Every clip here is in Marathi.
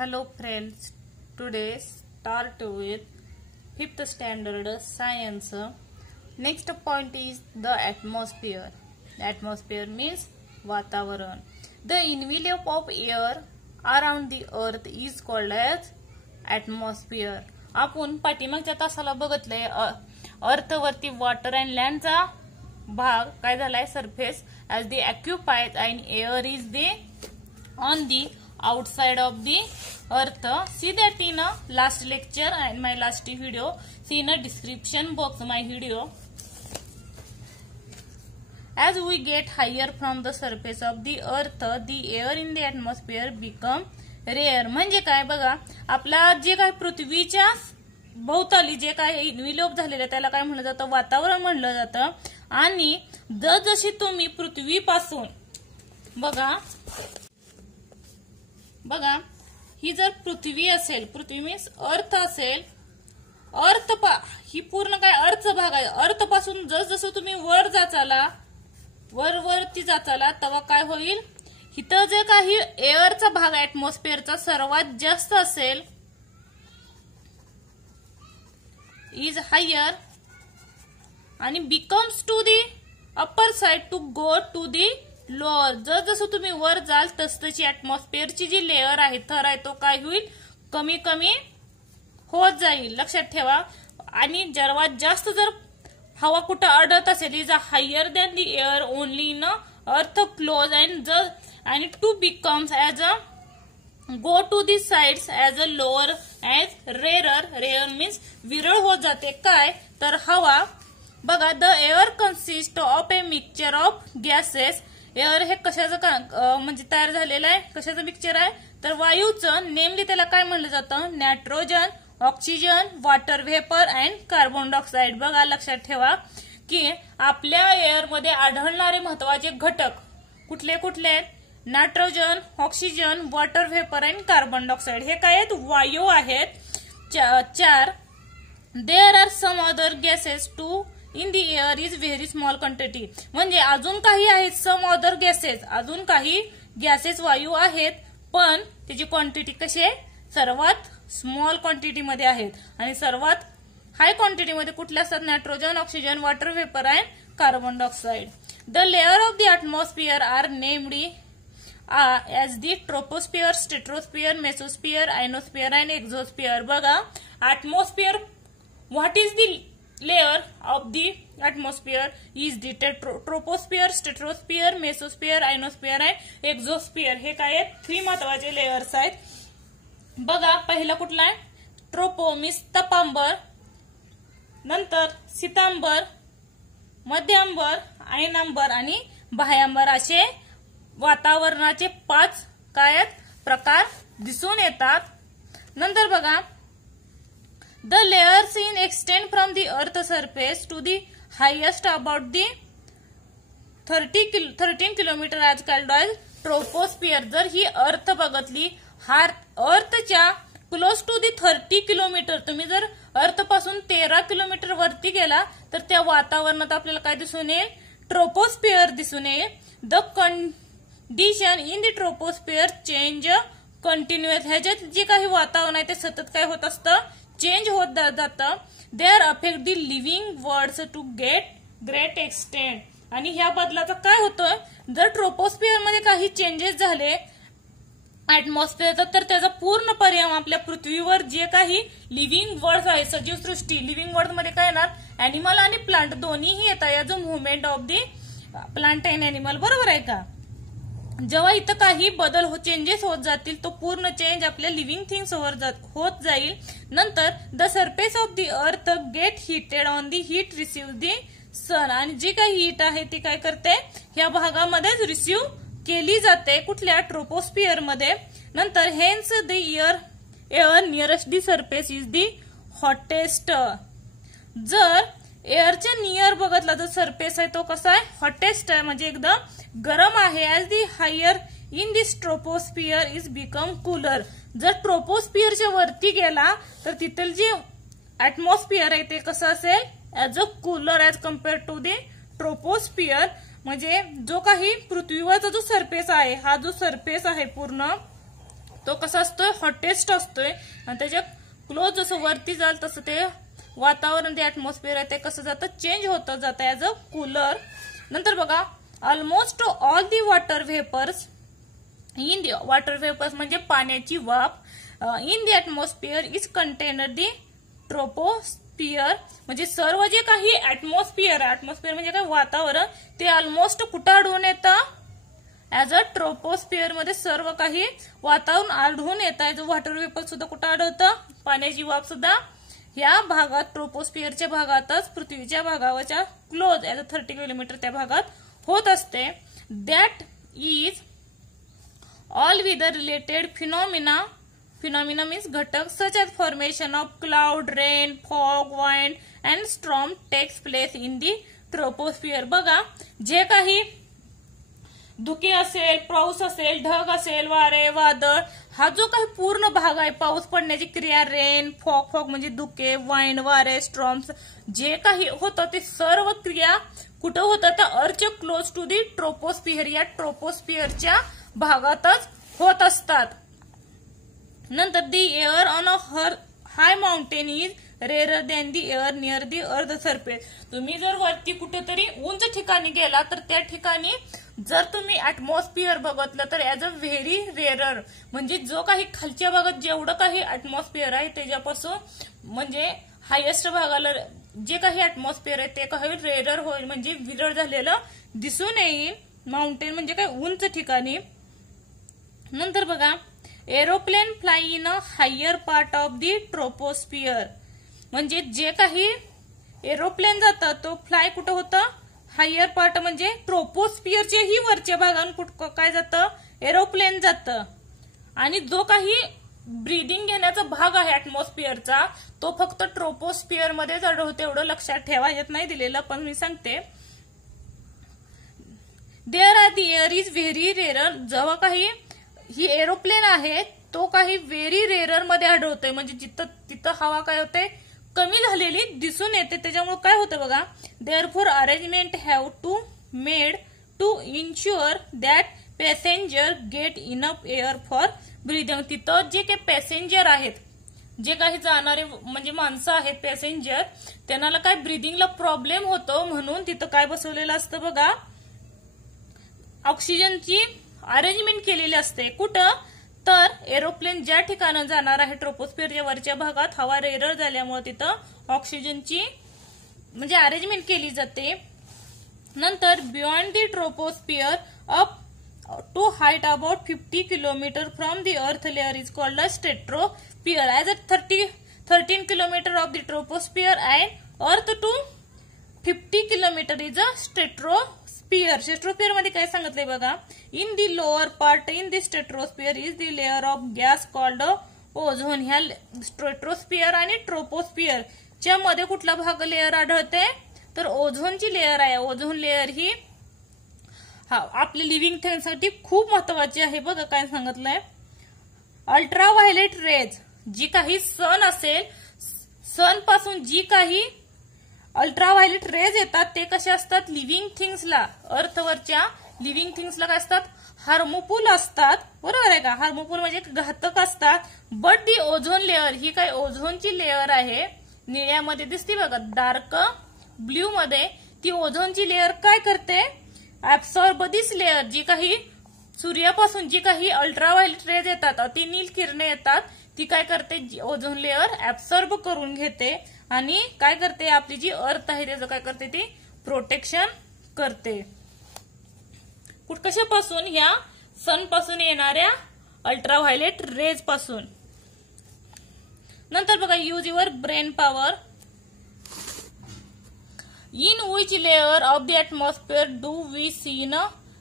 Hello friends, today start with 5th standard science. Next point is the atmosphere. Atmosphere means Vatavaran. The envelope of air around the earth is called as atmosphere. आपण पाठीमागच्या तासाला बघितलंय अर्थ वरती वॉटर अँड लँडचा भाग काय झालाय surface as the occupied and air is the on the outside of the earth. See that in a last lecture and my last video. See in a description box my video. As we get higher from the surface of the earth, the air in the atmosphere become rare. म्हणजे काय बघा, आपला जे काय पृथ्वीच्या भोवताली जे काय विलोप झालेले त्याला काय म्हणलं जातं, वातावरण म्हणलं जातं. आणि जशी तुम्ही पृथ्वीपासून बघा ही जर पृथ्वी असेल, पृथ्वी मीन्स अर्थ असेल, अर्थ ही पूर्ण काय अर्थचा भाग आहे. अर्थ पासून जसं तुम्ही वर जाचाला, वरती जाचाला तेव्हा काय होईल, इथं जे काही एअरचा भाग ऍटमॉस्फिअरचा सर्वात जास्त असेल इज हायर आणि becomes to the upper side to go to the lower. जसं तुम्ही वर जाल तशी ऍटमॉस्फिअरची जी लेअर आहे, थर आहे, तो काय होईल, कमी कमी होत जाईल. लक्षात ठेवा. आणि सर्वात जास्त जर हवा कुठं अडत असेल is a higher than the air only in earth close आणि to becomes as a go to the sides as a lower as rare means विरळ होत जाते. काय तर हवा बघा, the air consist of a mixture of gases. Air हे कशाचं म्हणजे तयार झालेलं आहे, कशाचं मिक्सचर आहे तर वायूचं. नेमली त्याला काय म्हणलं जातं, nitrogen, oxygen, water vapour and carbon dioxide. बघा लक्षात ठेवा की आपल्या एअरमध्ये आढळणारे महत्वाचे घटक कुठले कुठले आहेत, nitrogen, oxygen, water vapour and carbon dioxide. हे काय आहेत, वायू आहेत चार. There are some other gases too in the air is very small quantity. म्हणजे अजून काही आहेत, सम अदर गॅसेस, अजून काही गॅसेस वायू आहेत, पण त्याची क्वांटिटी कशी आहे, सर्वात स्मॉल क्वांटिटी मध्ये आहेत. आणि सर्वात हाय क्वांटिटी मध्ये कुठल्या असतात, nitrogen, oxygen, water vapour and carbon dioxide. The layer of the atmosphere are namely as the troposphere, stratosphere, mesosphere, ionosphere and exosphere. बघा atmosphere, what is the layer of the atmosphere is the troposphere, stratosphere, mesosphere, ionosphere and exosphere. हे काय आहेत, 3 महत्वाचे लेयर्स आहेत. बघा पहिला कुठला आहे, ट्रोपो मीन्स तपांबर, नंतर सीतांबर, मध्यांबर, आयनांबर आणि बाह्यांबर असे वातावरणाचे 5 काय प्रकार दिसून येतात. नंतर बघा, the layers in extend from the earth surface to the highest about the 13 kilometre आज कॉल्ड एज ट्रोपोस्फियर. जर ही अर्थ बघितली, हा अर्थच्या क्लोज टू दी 30 किलोमीटर, तुम्ही जर अर्थ पासून 13 किलोमीटर वरती गेला तर त्या वातावरणात आपल्याला काय दिसून येईल, ट्रोपोस्फियर दिसून येईल. The condition in the troposphere change continuous. ह्याच्यात जे काही वातावरण आहे ते सतत काय होत असतं, चेंज होत जातं. They are affect the living worlds to great extent. आणि ह्या बदलाचं काय होतं, जर ट्रोपोस्फिअर मध्ये काही चेंजेस झाले ऍटमॉस्फिअरचा तर त्याचा पूर्ण परिणाम आपल्या पृथ्वीवर जे काही लिव्हिंग वर्ल्ड आहे, सजीव सृष्टी, लिव्हिंग वर्ल्ड मध्ये काय येणार, अॅनिमल आणि प्लांट दोन्हीही येतात. या जो movement of the plant and animal, बरोबर आहे का. जेव्हा इथं काही बदल चेंजेस होत जातील तो पूर्ण चेंज आपल्या लिव्हिंग थिंग्स होत जाईल. नंतर the surface of the earth get heated on the heat receive the sun. आणि जी काही हीट आहे ती काय करते, ह्या भागामध्येच रिसीव्ह केली जाते, कुठल्या ट्रोपोस्फिअर मध्ये. नंतर hence the air nearest the surface is the hottest. जर एअरच्या नियर बघितला जो सरफेस आहे तो कसा आहे, हॉटेस्ट आहे, म्हणजे एकदम गरम आहे. As the higher in this troposphere is become cooler. जर ट्रोपोस्फिअरच्या वरती गेला तर तिथलं जे ऍटमॉस्फिअर आहे ते कसं असेल, as a cooler as compare to the troposphere. म्हणजे जो काही पृथ्वीवरचा जो सरफेस आहे, हा जो सरफेस आहे पूर्ण तो कसा असतोय, हॉटेस्ट असतोय आणि त्याच्या क्लोज जसं वरती जाल तसं ते वातावरण, ते ऍटमॉस्फिअर आहे ते कसं जातं, चेंज होतं जातं ऍज अ कूलर. नंतर बघा, almost all the water vapours in the water vapours म्हणजे पाण्याची वाफ in the atmosphere is container the troposphere. म्हणजे सर्व जे काही ऍटमॉस्फिअर म्हणजे काय वातावरण, ते ऑलमोस्ट कुठं आढळून येतं, ऍज अ ट्रोपोस्फिअर मध्ये सर्व काही वातावरण आढळून येत आहे. जो वॉटर वेपर सुद्धा कुठं आढळतं, पाण्याची वाफ सुद्धा या भागात, ट्रोपोस्फिअरच्या भागातच, पृथ्वीच्या भागावरच्या क्लोज ऍज अ 30 किलोमीटर त्या भागात होत असते. That is all weather related phenomena means घटक such as formation of cloud, rain, fog, wind and storm takes place in the troposphere. बघा, जे काही धुके असेल, पाऊस असेल, ढग असेल, वारे, वादळ, हा जो काही पूर्ण भाग आहे, पाऊस पडण्याची क्रिया, रेन, फॉग म्हणजे धुके, वाइंड, वारे, स्ट्रॉम्स, जे काही होतं ते सर्व क्रिया कुठं होतं, तर अर्थ क्लोज टू दी ट्रोपोस्फिअर, या ट्रोपोस्फिअरच्या भागातच होत असतात. नंतर the air on a high mountain is rare than the air near the earth surface. तुम्ही जर वरती कुठेतरी उंच ठिकाणी गेला तर त्या ठिकाणी जर तुम्ही ऍटमॉस्फिअर बघितलं तर ऍज अ व्हेरी रेअर, म्हणजे जो काही खालच्या भागात जेवढं काही ऍटमॉस्फिअर आहे त्याच्यापासून म्हणजे हायेस्ट भागाला जे काही ऍटमॉस्फिअर आहे ते काही रेअर होईल, म्हणजे विरळ झालेलं दिसून येईल. माउंटेन म्हणजे काय, उंच ठिकाणी. नंतर बघा, aeroplane fly in a higher part of the troposphere. म्हणजे जे काही एरोप्लेन जातं तो फ्लाय कुठं होतं, हायर पार्ट म्हणजे ट्रोपोस्फिअरच्याही वरच्या भागात काय जातं, एरोप्लेन जातं. आणि जो काही ब्रीदिंग घेण्याचा भाग आहे ऍटमॉस्फिअरचा तो फक्त ट्रोपोस्फिअर मध्येच आढळतो, एवढं लक्षात ठेवा. यात नाही दिलेलं पण मी सांगते. There are the air is very rare. जेव्हा काही ही एरोप्लेन आहे तो काही व्हेरी रेअर मध्ये आढळतोय, म्हणजे तिथं हवा काय होते, कमी झालेली दिसून येते. त्याच्यामुळे काय होतं बघा, therefore arrangement have to made to ensure that passenger get enough air for breathing. तिथं जे काही पॅसेंजर आहेत, जे काही जाणारे म्हणजे माणसं आहेत पॅसेंजर, त्यांना काय ब्रीदिंगला प्रॉब्लेम होतो, म्हणून तिथं काय बसवलेलं असतं बघा, ऑक्सिजनची अरेंजमेंट केलेली असते. कुठं, तर एरोप्लेन ज्या ठिकाणी जाणार आहे ट्रोपोस्फिअरच्या वरच्या भागात हवा रेअर झाल्यामुळे तिथं ऑक्सिजनची म्हणजे अरेंजमेंट केली जाते. नंतर beyond the troposphere up to height about 50 kilometre from the earth layer is called a stratosphere. As a 13 kilometre of the troposphere and earth to 50 kilometre is a stratosphere. Stratosphere मध्ये काय सांगितलंय बघा, in the lower part in the stratosphere is the layer of gas called ozone. ह्या स्ट्रेटोस्फिअर आणि ट्रोपोस्फिअर च्या मध्ये कुठला भाग लेअर आढळते, तर ओझोनची लेअर आहे. ओझोन लेअर ही आपल्या लिव्हिंग थिंगसाठी खूप महत्वाची आहे. बघा काय सांगितलंय, अल्ट्राव्हायलेट रेज, जी काही सन असेल, सन पासून जी काही अल्ट्राव्हायलेट रेज येतात ते कसे असतात, लिव्हिंग थिंग्सला, अर्थवरच्या लिव्हिंग थिंग्सला काय असतात, हार्मफुल असतात. बरोबर आहे का, हार्मफुल म्हणजे घातक असतात. बट दी ओझोन लेअर ही काय ओझोनची लेअर आहे, निळ्यामध्ये दिसते बघा, डार्क ब्ल्यू मध्ये, ती ओझोनची लेअर काय करते, ऍब्सॉर्ब दिस लेअर, जी काही सूर्यापासून जी काही अल्ट्राव्हायलेट रेज येतात, अतिनील किरणे येतात, ती काय करते, ओझोन लेअर ऍब्सॉर्ब करून घेते आणि काय करते, आपली जी अर्थ आहे त्याचं काय करते, ती प्रोटेक्शन करते. कशापासून, ह्या सन पासून येणाऱ्या अल्ट्राव्हायलेट रेज पासून. नंतर बघा, use your brain power. In which layer of the atmosphere do we see in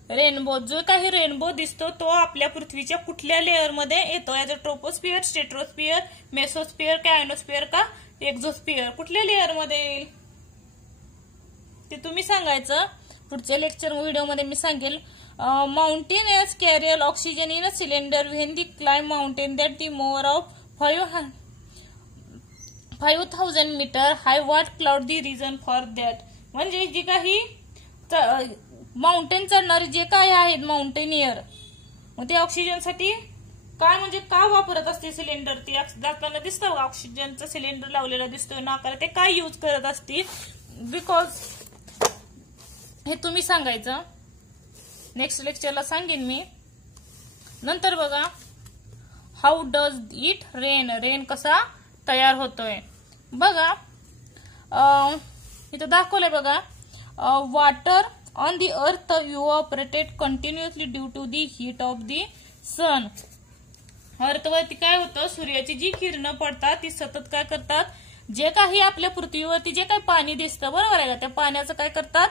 rainbow. जो काही रेनबो दिसतो तो आपल्या पृथ्वीच्या कुठल्या लेअर मध्ये येतो, ऍज अ ट्रोपोस्फिअर, स्ट्रेटोस्फिअर, मेसोस्फिअर, कायनोस्फिअर का एक्झोस्फिअर, कुठल्या लेअर मध्ये येईल ते तुम्ही सांगायचं. पुढच्या लेक्चर व्हिडिओमध्ये मी सांगेल. Mountaineers carrier oxygen in a cylinder when the climb mountain that the more of 5000 metre high. What cloud the reason for that. म्हणजे जी काही माउंटेन चढणारे जे काही आहेत माउंटेनियर, मग ते ऑक्सिजनसाठी काय म्हणजे का वापरत असते सिलेंडर? ती जाताना दिसतं ऑक्सिजनचं सिलेंडर लावलेलं दिसतोय नाकाला, ते काय यूज करत असतील? बिकॉज हे तुम्ही सांगायचं, नेक्स्ट लेक्चरला सांगेन मी. नंतर बघा, how does it rain, rain कसा तयार होतोय बघा. इथं दाखवलंय बघा, water on the earth evaporated continuously due to the heat of the sun. अर्थवरती काय होतं, सूर्याची जी किरणं पडतात ती सतत काय करतात, जे काही आपल्या पृथ्वीवरती जे काही पाणी दिसतं बरोबर आहे का, त्या पाण्याचं काय करतात,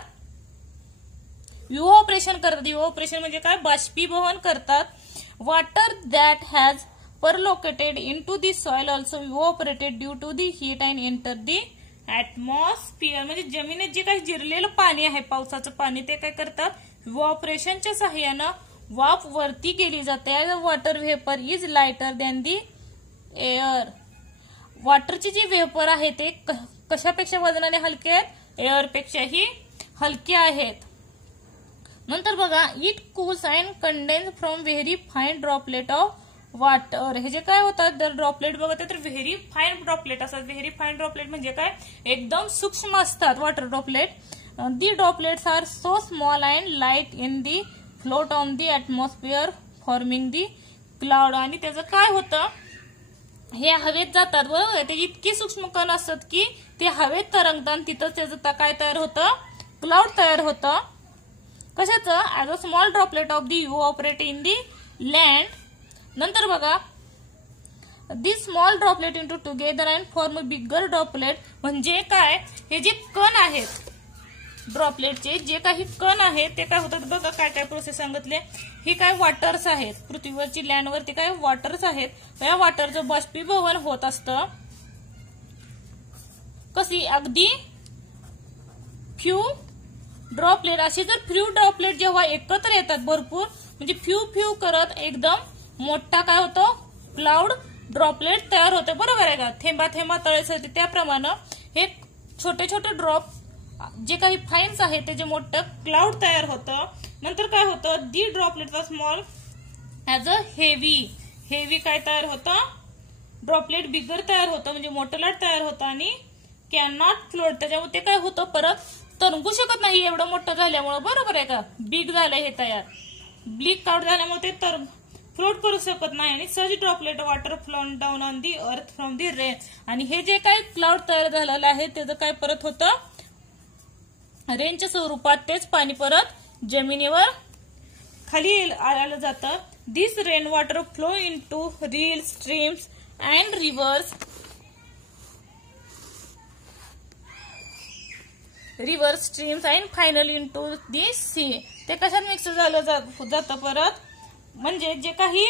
इव्हॅपोरेशन करतात. इव्हॅपोरेशन म्हणजे काय, बाष्पीभवन करतात. Water that has percolated into the soil also evaporated due to the heat and enter the atmosphere. म्हणजे जमिनीत जे काही जिरलेलं पाणी आहे, पावसाचं पाणी, ते काय करतात, इव्हॅपोरेशनच्या सहाय्यानं वाफ वरती केली जाते. Water vapour is lighter than the air. वॉटरची जी व्हेपर आहे ते कशापेक्षा वजनाने हलके आहेत, एअरपेक्षाही हलके आहेत. नंतर बघा, it cools and condense from very fine droplet of water. हे जे काय होतात, जर ड्रॉपलेट बघत तर व्हेरी फाईन ड्रॉपलेट असतात. व्हेरी फाईन ड्रॉपलेट म्हणजे काय, एकदम सूक्ष्म असतात water droplet. The droplets are so small and light in the float on the atmosphere forming the cloud. आणि त्याचं काय होतं, हे हवेत जातात बरोबर, ते इतकी सूक्ष्म कण असतात की ते हवेत तरंगतात आणि तिथं त्याचं काय तयार होतं, क्लाउड तयार होतं. कशाचं, as a small droplet of the evaporate in the land. नंतर बघा, this small droplet into together and form bigger droplet. म्हणजे काय, हे जे कण आहेत ड्रॉपलेटचे, जे काही कण आहेत ते काय होतात बघा, काय काय प्रोसेस सांगितले. हे काय वॉटर्स आहेत, पृथ्वीवरची लँडवरती काय वॉटर्स आहेत. या वॉटरचं बाष्पीभवन होत असतं. कशी, अगदी फ्यू ड्रॉपलेट. असे जर फ्यू ड्रॉपलेट जेव्हा एकत्र येतात भरपूर, म्हणजे फ्यू फ्यू करत एकदम मोठा काय होतो, क्लाउड ड्रॉपलेट तयार होते बरोबर आहे का. थेंबा थेंबा तळे सरते, त्याप्रमाणे हे छोटे छोटे ड्रॉप जे काही फाईन्स आहे त्याचे मोठं क्लाउड तयार होतं. नंतर काय होतं, दी ड्रॉपलेटचा स्मॉल ऍज अ हेवी काय तयार होतं, ड्रॉपलेट बिगर तयार होतं, म्हणजे मोठं लाट तयार होतं आणि कॅन नॉट फ्लोट. त्याच्यामुळे ते काय होतं, परत तरंगू शकत नाही एवढं मोठं झाल्यामुळे बरोबर आहे का. बिग झालं हे तयार, बिग क्लाउड झाल्यामुळे ते फ्लोट करू शकत नाही. आणि such droplet water flown down on the earth from the rain. आणि हे जे काही क्लाउड तयार झालेलं आहे त्याचं काय परत होतं, रेनच्या स्वरूपात तेच पाणी परत जमिनीवर खाली आलं जातं. This rain water flow into rill streams and rivers. River streams and finally into the sea. ते कशात मिक्स झालं जातं परत, म्हणजे जे काही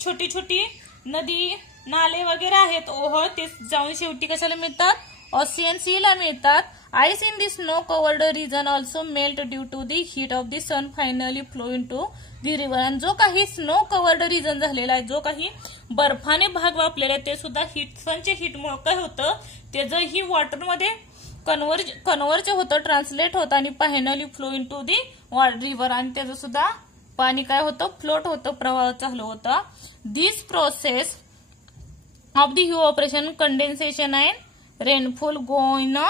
छोटी छोटी नदी नाले वगैरे आहेत, ओहळ, ते जाऊन शेवटी कशाला मिळतात, ओशियन सी ला मिळतात. Ice in the snow covered region also melt due to the heat of the sun finally flow into the river. आणि जो काही स्नो कवर्ड रिजन झालेला आहे, जो काही बर्फाने भाग व्यापलेला आहे, ते सुद्धा सनच्या हीटमुळे काय होतं, त्याचं ही वॉटरमध्ये कन्व्हर्ज होतं, ट्रान्सलेट होतं आणि finally flow into the river. आणि त्याचं सुद्धा पाणी काय होतं, फ्लोट होतं, प्रवाह चालू होता. This process of the evaporation condensation and rainfall go in a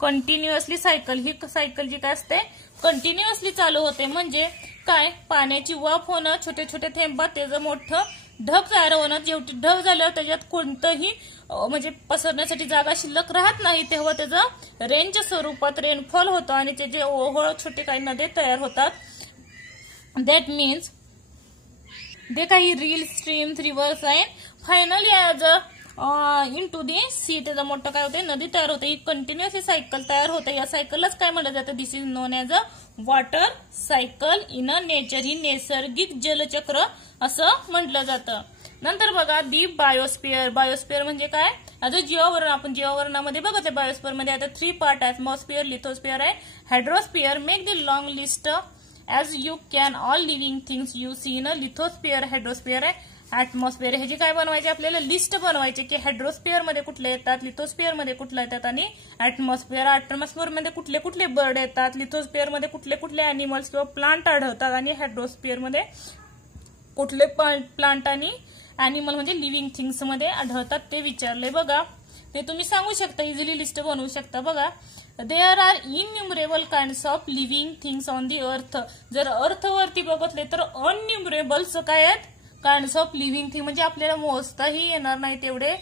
continuously cycle. ही सायकल जी काय असते कंटिन्युअसली चालू होते. म्हणजे काय, पाण्याची वाफ होणं, छोटे छोटे थेंबात त्याचं मोठं ढग तयार होणं. जेवढी ढग झाल्यावर त्याच्यात कोणतंही म्हणजे पसरण्यासाठी जागा शिल्लक राहत नाही, तेव्हा त्याचं रेनच्या स्वरूपात रेनफॉल होतं आणि त्याचे ओहळ, छोटे काही नद्या तयार होतात. दॅट मीन्स दे काही reel streams rivers and finally as into the sea. त्याचा मोठं काय होते, नदी तयार होते. ही कंटिन्युअसली सायकल तयार होते. या सायकललाच काय म्हटलं जातं, this is known as a water cycle in a nature. ही नैसर्गिक जलचक्र असं म्हटलं जातं. नंतर बघा, दी बायोस्फिअर. बायोस्फिअर म्हणजे काय, आता जीवावरण, आपण जीवावरणामध्ये बघत बायोस्फिअर मध्ये आता 3 पार्ट, ऍटमॉस्फिअर, लिथोस्फिअर आहे hydrosphere. Make the long list as you can all living things you see in a lithosphere, hydrosphere आहे, ऍटमॉस्फिअर. ह्याची काय बनवायची, आपल्याला लिस्ट बनवायची की हायड्रोस्फिअर मध्ये कुठले येतात, लिथोस्फिअर मध्ये कुठले येतात आणि ऍटमॉस्फिअर मध्ये कुठले कुठले बर्ड येतात, लिथोस्फिअर मध्ये कुठले कुठले अॅनिमल्स किंवा प्लांट आढळतात आणि हायड्रोस्फिअर मध्ये कुठले प्लांट आणि अॅनिमल म्हणजे लिव्हिंग थिंग्स मध्ये आढळतात ते विचारले बघा. ते तुम्ही सांगू शकता, इझिली लिस्ट बनवू शकता बघा. There are innumerable kinds of living things on the earth. जर अर्थ वरती बघितले तर अनन्युमरेबल्स काय आहेत, काइंड्स ऑफ लिव्हिंग थिंग म्हणजे आपल्याला मोजताही येणार नाही तेवढे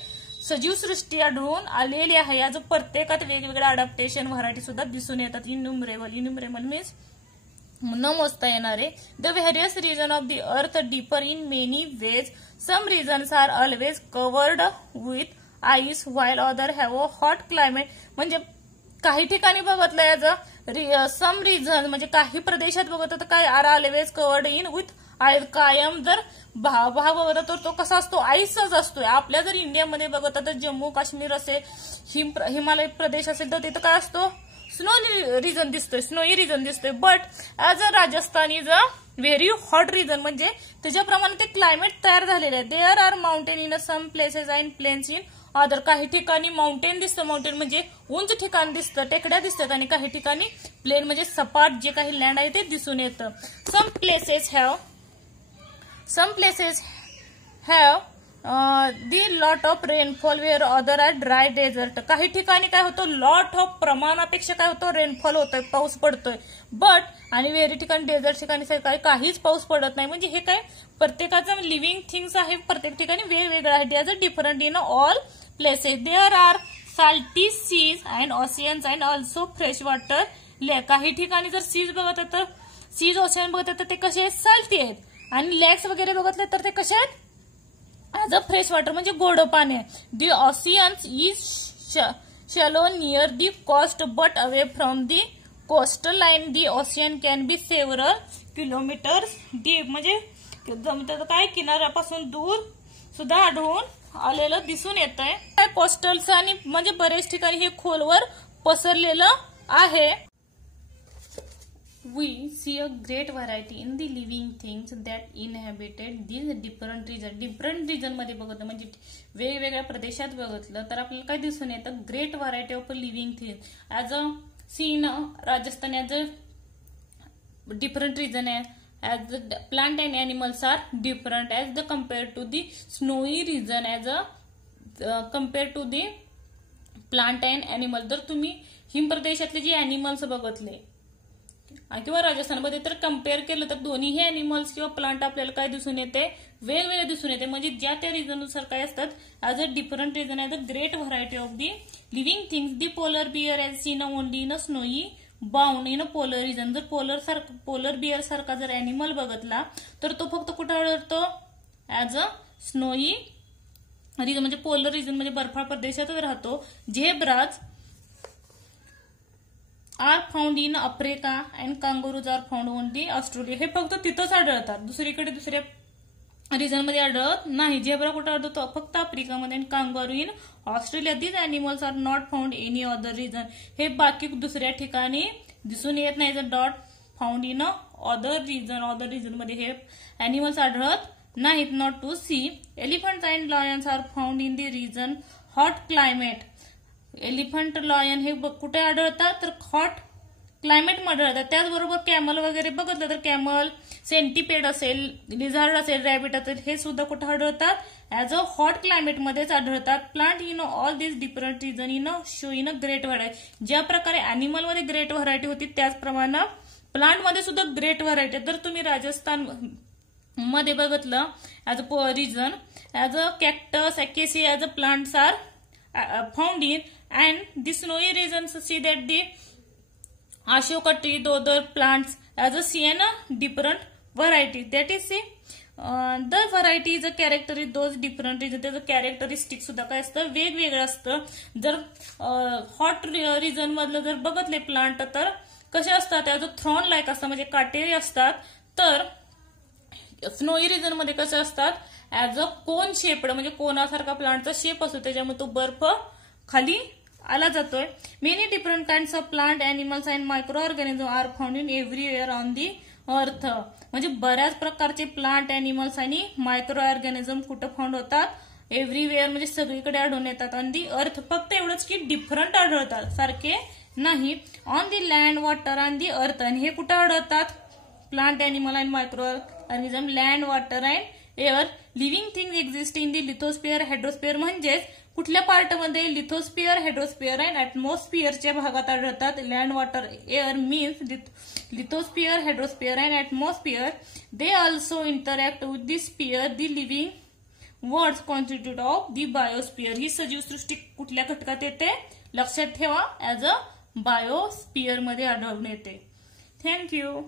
सजीव सृष्टी आढळून आलेली आहे. याचं प्रत्येकात वेगवेगळ्या अडॅप्टेशन व्हरायटी सुद्धा दिसून येतात. इनन्युमरेबल मीन्स न मोजता येणारे. The various region of the earth differ in many ways. Some regions are always covered with ice while other have a hot climate. म्हणजे काही ठिकाणी बघितलं याचं सम रिजन म्हणजे काही प्रदेशात बघत तर काय are always covered in with ice. कायम जर भाग बघत तर तो कसा असतो, आईसच असतोय. आपल्या जर इंडियामध्ये बघत तर जम्मू काश्मीर असेल, हिमालय प्रदेश असेल तर तिथं काय असतो, स्नोई रिजन दिसतोय. But as a Rajasthan is a very hot region म्हणजे त्याच्याप्रमाणे ते क्लायमेट तयार झालेले आहे. There are mountain in some places and plains in other. काही ठिकाणी माउंटेन दिसतं, माउंटेन म्हणजे उंच ठिकाण दिसतं, टेकड्या दिसतात, आणि काही ठिकाणी प्लेन म्हणजे सपाट जे काही लँड आहे ते दिसून येतं. Some places have the lot of rainfall where other are dry desert. काही ठिकाणी काय होतं, लॉट ऑफ प्रमाणापेक्षा काय होतं, रेनफॉल होतोय, पाऊस पडतोय. बट आणि वेरी ठिकाणी डेझर्ट ठिकाणी काहीच पाऊस पडत नाही. म्हणजे हे काय प्रत्येकाचं लिव्हिंग थिंग्स आहे, प्रत्येक ठिकाणी वेगवेगळं आहे. They are different in all places. There are salty seas and oceans and also fresh water lake. काही ठिकाणी जर सीज बघत तर सीज ओशियन बघत तर ते कसे आहेत, साल्टी आहेत. आणि लेक्स वगैरे बघितले तर ते कसे आहेत, ऍज अ फ्रेश वॉटर म्हणजे गोड पाणी आहे. The oceans is shallow near the coast but away from the coastal line. The ocean can be several kilometres deep. म्हणजे काय किनाऱ्यापासून दूर सुद्धा आढळून आलेलं दिसून येत आहे. कोस्टल्स आणि म्हणजे बरेच ठिकाणी हे खोलवर पसरलेलं आहे. We see a great variety in the living things that inhabited these different regions. Different region मध्ये बघितलं म्हणजे वेगवेगळ्या प्रदेशात बघितलं तर आपल्याला काय दिसून येतं, great variety of living things. As a seen Rajasthan as a different region आहे. as the plant and animals are different as the compared to the snowy region as a compared to the plant and animal. जर तुम्ही हिम प्रदेशातले जे अॅनिमल्स बघितले किंवा राजस्थानमध्ये तर कम्पेअर केलं तर दोन्ही अॅनिमल्स किंवा प्लांट आपल्याला काय दिसून येते, वेगवेगळे दिसून येते. म्हणजे ज्या त्या रिजननुसार काय असतात, as a different region as a great variety of the living things. The polar bear as seen only in a snowy bound in a polar region. जर पोलर बियर सारखा जर अॅनिमल बघितला तर तो फक्त कुठे आढळतो, ऍज अ स्नोई रिजन म्हणजे पोलर रिजन म्हणजे बर्फाळ प्रदेशातच राहतो. Zebras are found in Africa and kangaroos are found only Australia. हे फक्त तिथंच आढळतात, दुसरीकडे दुसऱ्या रिजन मध्ये आढळत नाही. झेब्रा कुठे आढळतो, फक्त आफ्रिकामध्ये, आणि kangaroo in Australia. These animals are not found any other region. हे बाकी दुसऱ्या ठिकाणी दिसून येत नाही. Not found in other region मध्ये हे अॅनिमल्स आढळत नाहीत. Not to see. Elephants and lions are found in the region hot climate. Elephant lion हे कुठे आढळतात तर हॉट क्लायमेट मध्ये आढळतात. त्याचबरोबर कॅमल वगैरे बघितलं तर कॅमल, सेंटीपेड असेल, लिझार्ड असेल, रॅबिट असेल, हे सुद्धा कुठे आढळतात, ऍज अ हॉट क्लायमेट मध्येच आढळतात. Plant in all this different region in show in a great variety. ज्या प्रकारे अॅनिमल मध्ये ग्रेट व्हरायटी होती त्याचप्रमाणे प्लांट मध्ये सुद्धा ग्रेट व्हरायटी. जर तुम्ही राजस्थान मध्ये बघितलं as a region as a cactus, acacia as a plants are found in, and the snowy regions see that the ashoka tree, the other plants as a see and a different variety. That is see the variety is a character is those different regions. त्याचं कॅरेक्टरिस्टिक सुद्धा काय असतं, वेगवेगळं असतं. जर हॉट रिजन मधलं जर बघितले प्लांट तर कसे असतात, ऍज अ थ्रॉन लाईक असतात म्हणजे काटेरी असतात. तर स्नोई रिजन मध्ये कसे असतात, ऍज अ कोन शेपड म्हणजे कोणासारखा प्लांटचा शेप असतो, त्याच्यामुळे तो बर्फ खाली आला जातोय. Many different kinds of plant, animals and micro organism are found in everywhere on the earth. म्हणजे बऱ्याच प्रकारचे प्लांट, अॅनिमल्स आणि मायक्रो ऑर्गॅनिझम कुठं फाउंड होतात, एव्हरीवेअर म्हणजे सगळीकडे आढळून येतात. ऑन दी अर्थ फक्त एवढंच की डिफरंट आढळतात, सारखे नाही. On the land, water and the earth. आणि हे कुठं आढळतात, plant, animal and micro organism, land, water and air. Living things exist in the lithosphere, hydrosphere. म्हणजेच कुठल्या पार्टमध्ये लिथोस्फिअर, हायड्रोस्फिअर अँड ऍटमॉस्फिअरच्या भागात आढळतात. Land, water, air means lithosphere, hydrosphere and atmosphere. They also interact with the sphere. The living words constitute of the biosphere. ही सजीवसृष्टी कुठल्या घटकात येते लक्षात ठेवा, ऍज अ बायोस्फिअर मध्ये आढळून येते. थँक्यू.